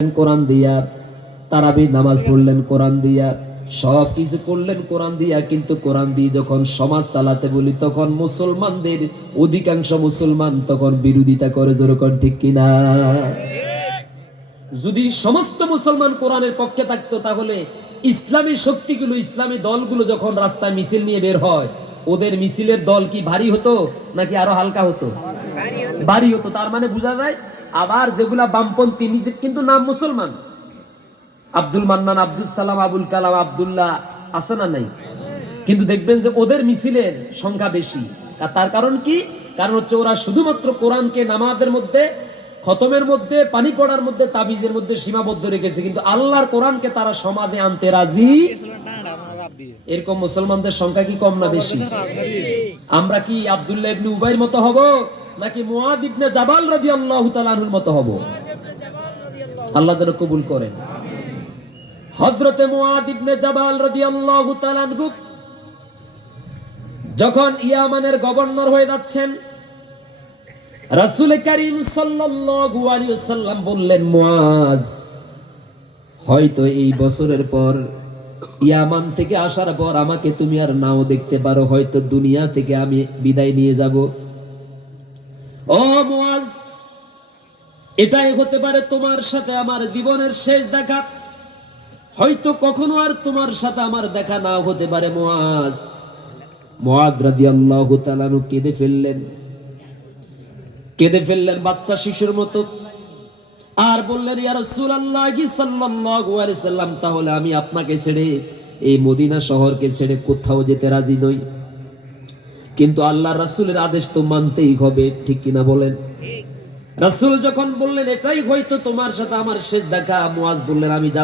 কোরআন দিয়া, তারাবির নামাজ পড়লেন কোরআন দিয়া, সব কিছু করলেন কোরআন দিয়া, কিন্তু কোরআন দিয়ে যখন সমাজ চালাতে বলি তখন মুসলমানদের অধিকাংশ মুসলমান তখন বিরোধিতা করে। যেরকম ঠিক কিনা? যদি সমস্ত মুসলমান কোরআনের পক্ষে থাকতো তাহলে ইসলামী শক্তিগুলো, ইসলামী দলগুলো যখন রাস্তায় মিছিল নিয়ে বের হয়, ওদের মিছিলের দল কি ভারী হতো নাকি আরো হালকা হতো? ভারী হতো। তার মানে বোঝা যায়, আবার যেগুলা বামপন্থী নিজে কিন্তু নাম মুসলমান, আব্দুল মান্নান, আব্দুল সালাম, আবুল কালাম, আব্দুল্লাহ আছে না নাই? কিন্তু দেখবেন যে ওদের মিছিলের সংখ্যা বেশি। আর তার কারণ কি? কারণ হচ্ছে ওরা শুধুমাত্র কোরআনকে নামাজের মধ্যে, খতমের মধ্যে, পানি পড়ার মধ্যে, তাবিজের মধ্যে সীমাবদ্ধ রেখেছে, কিন্তু আল্লাহর কোরআনকে তারা সমাজে আনতে রাজি। এরকম মুসলমানদের সংখ্যা কি কম না বেশি? আমরা কি আব্দুল্লাহ ইবনে উবাইর মতো হব নাকি মুআদ ইবনে জাবাল রাদিয়াল্লাহু তাআলা আনহুর মতো হব? আল্লাহ যেন কবুল করেন। হযরতে মুআদ ইবনে জাবাল রাদিয়াল্লাহু তাআলা আনহু যখন ইয়ামানের গভর্নর হয়ে যাচ্ছেন, রাসূল কারীম সাল্লাল্লাহু আলাইহি ওয়াসাল্লাম বললেন, মুআজ, হয়তো এই বছরের পর ইয়ামান থেকে আসার পর আমাকে তুমি আর নাও দেখতে পারো, হয়তো দুনিয়া থেকে আমি বিদায় নিয়ে যাব। ও মুআজ, এটাই হতে পারে তোমার সাথে আমার জীবনের শেষ দেখা, হয়তো কখনো আর তোমার সাথে আমার দেখা না হতে পারে। মুআজ রাদিয়াল্লাহু তাআলা কেঁদে ফেললেন বাচ্চা শিশুর মতো, আর বললেন, ইয়া রাসূলুল্লাহ সাল্লাল্লাহু আলাইহি সাল্লাম, তাহলে আমি আপনাকে ছেড়ে, এই মদিনা শহরকে ছেড়ে কোথাও যেতে রাজি নই, কিন্তু আল্লাহর রাসূলের আদেশ তো মানতেই হবে, ঠিক কিনা বলেন? রাসূল যখন বললেন এটাই হয়তো তোমার সাথে আমার শেষ দেখা, মুআজ বললেন, আমি